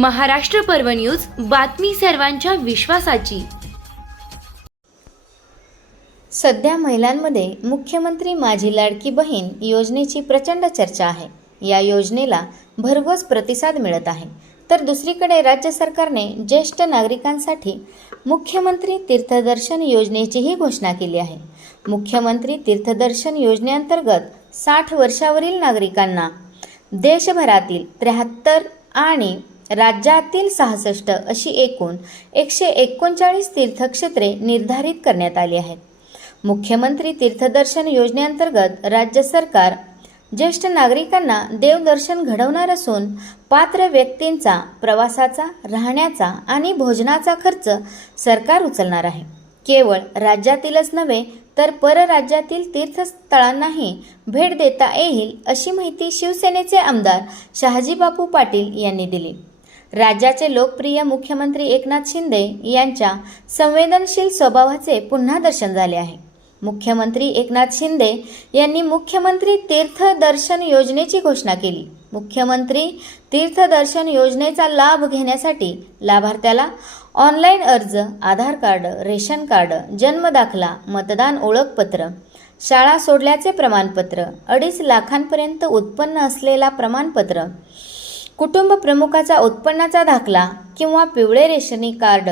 महाराष्ट्र पर्व न्यूज बातमी सर्वांच्या विश्वासाची. सध्या महिलांमध्ये मुख्यमंत्री माझी लाडकी बहीण योजनेची प्रचंड चर्चा आहे. या योजनेला भरघोस प्रतिसाद मिळत आहे. तर दुसरीकडे राज्य सरकारने ज्येष्ठ नागरिकांसाठी मुख्यमंत्री तीर्थदर्शन योजनेचीही घोषणा केली आहे. मुख्यमंत्री तीर्थदर्शन योजनेअंतर्गत साठ वर्षावरील नागरिकांना देशभरातील त्र्याहत्तर आणि राज्यातील सहासष्ट अशी एकूण एकशे एकोणचाळीस तीर्थक्षेत्रे निर्धारित करण्यात आली आहेत. मुख्यमंत्री तीर्थदर्शन योजनेअंतर्गत राज्य सरकार ज्येष्ठ नागरिकांना देवदर्शन घडवणार असून पात्र व्यक्तींचा प्रवासाचा राहण्याचा आणि भोजनाचा खर्च सरकार उचलणार आहे. केवळ राज्यातीलच नव्हे तर परराज्यातील तीर्थस्थळांनाही भेट देता येईल अशी माहिती शिवसेनेचे आमदार शहाजीबापू पाटील यांनी दिली. राज्याचे लोकप्रिय मुख्यमंत्री एकनाथ शिंदे यांच्या संवेदनशील स्वभावाचे पुन्हा दर्शन झाले आहे. मुख्यमंत्री एकनाथ शिंदे यांनी मुख्यमंत्री तीर्थदर्शन योजनेची घोषणा केली. मुख्यमंत्री तीर्थदर्शन योजनेचा लाभ घेण्यासाठी लाभार्थ्याला ऑनलाईन अर्ज आधार कार्ड रेशन कार्ड जन्मदाखला मतदान ओळखपत्र शाळा सोडल्याचे प्रमाणपत्र अडीच लाखांपर्यंत उत्पन्न असलेला प्रमाणपत्र कुटुंब प्रमुखाचा उत्पन्नाचा दाखला किंवा पिवळे रेशनी कार्ड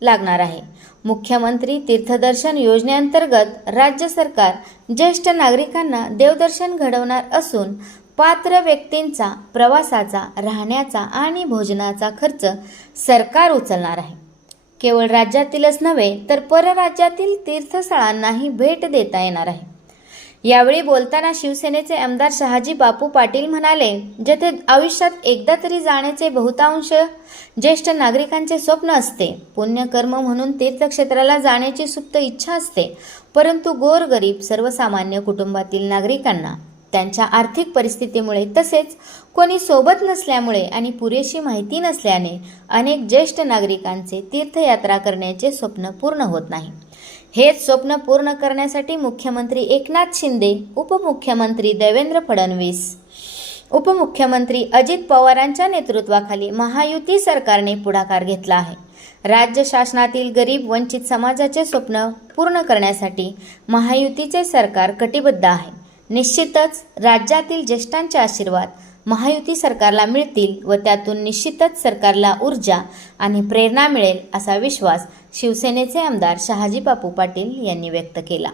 लागणार आहे. मुख्यमंत्री तीर्थदर्शन योजनेअंतर्गत राज्य सरकार ज्येष्ठ नागरिकांना देवदर्शन घडवणार असून पात्र व्यक्तींचा प्रवासाचा राहण्याचा आणि भोजनाचा खर्च सरकार उचलणार आहे. केवळ राज्यातीलच नव्हे तर परराज्यातील तीर्थस्थळांनाही भेट देता येणार आहे. यावेळी बोलताना शिवसेनेचे आमदार शहाजी बापू पाटील म्हणाले जेथे आयुष्यात एकदा तरी जाण्याचे बहुतांश ज्येष्ठ नागरिकांचे स्वप्न असते. पुण्यकर्म म्हणून तीर्थक्षेत्राला जाण्याची सुप्त इच्छा असते परंतु गोरगरीब सर्वसामान्य कुटुंबातील नागरिकांना त्यांच्या आर्थिक परिस्थितीमुळे तसेच कोणी सोबत नसल्यामुळे आणि पुरेशी माहिती नसल्याने अनेक ज्येष्ठ नागरिकांचे तीर्थयात्रा करण्याचे स्वप्न पूर्ण होत नाही. हेच स्वप्न पूर्ण करण्यासाठी मुख्यमंत्री एकनाथ शिंदे उपमुख्यमंत्री देवेंद्र फडणवीस. उपमुख्यमंत्री अजित पवारांच्या नेतृत्वाखाली महायुती सरकारने पुढाकार घेतला आहे. राज्य शासनातील गरीब वंचित समाजाचे स्वप्न पूर्ण करण्यासाठी महायुतीचे सरकार कटिबद्ध आहे. निश्चितच राज्यातील ज्येष्ठांचे आशीर्वाद महायुती सरकारला मिळतील व त्यातून निश्चितच सरकारला ऊर्जा आणि प्रेरणा मिळेल असा विश्वास शिवसेनेचे आमदार शहाजी बापू पाटील यांनी व्यक्त केला.